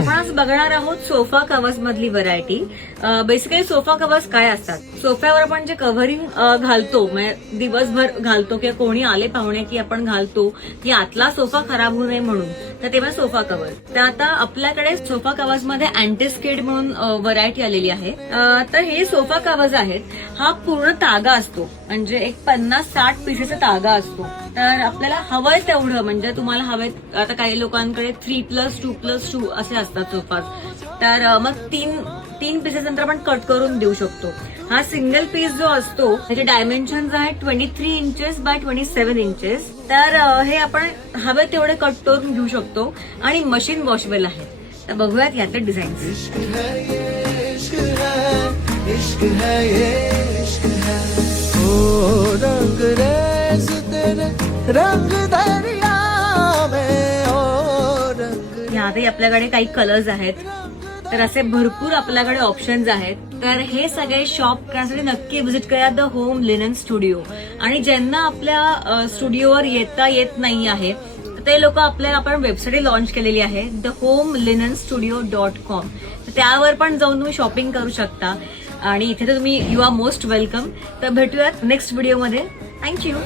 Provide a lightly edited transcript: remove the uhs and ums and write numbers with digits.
आपण आज बघणार आहोत सोफा कव्हर्स मधली व्हरायटी. बेसिकली सोफा कव्हर्स काय असतात, सोफ्यावर आपण जे कव्हरिंग घालतो, म्हणजे दिवसभर घालतो किंवा कोणी आले पाहुणे की आपण घालतो की आतला सोफा खराब होऊ नये म्हणून, तर तेव्हा सोफा कव्हर. तर आता आपल्याकडे सोफा कव्हर्स मध्ये अँटी स्किड म्हणून व्हरायटी आलेली आहे. तर हे सोफा कव्हर्स आहेत, हा पूर्ण तागा असतो, म्हणजे एक 50-60 पीसेचा तागा असतो. तर आपल्याला हवंय तेवढं, म्हणजे तुम्हाला हवंय, आता काही लोकांकडे 3+2+2 असे असतात सोफाज, तर मग तीन पीसेस नंतर आपण कट करून देऊ शकतो. हा सिंगल पीस जो असतो त्याचे डायमेन्शन्स आहेत 23 इंचेस बाय 27 इंचेस. तर हे आपण हवे तेवढे कट करून घेऊ शकतो आणि मशीन वॉशेबल आहे. तर बघूयात याचे डिझाईन्स. यातही आपल्याकडे काही कलर्स आहेत, तर असे भरपूर आपल्याकडे ऑप्शन्स आहेत. तर हे सगळे शॉप करण्यासाठी नक्की व्हिजिट करा द होम लिनन स्टुडिओ. आणि ज्यांना आपल्या स्टुडिओवर येता येत नाही आहे ते लोक आपल्याला आपण वेबसाईट लॉन्च केलेली आहे thehomelinenstudio.com. तर त्यावर पण जाऊन तुम्ही शॉपिंग करू शकता आणि इथे तर तुम्ही यू आर मोस्ट वेलकम. तर भेटूयात नेक्स्ट व्हिडिओमध्ये. थँक्यू.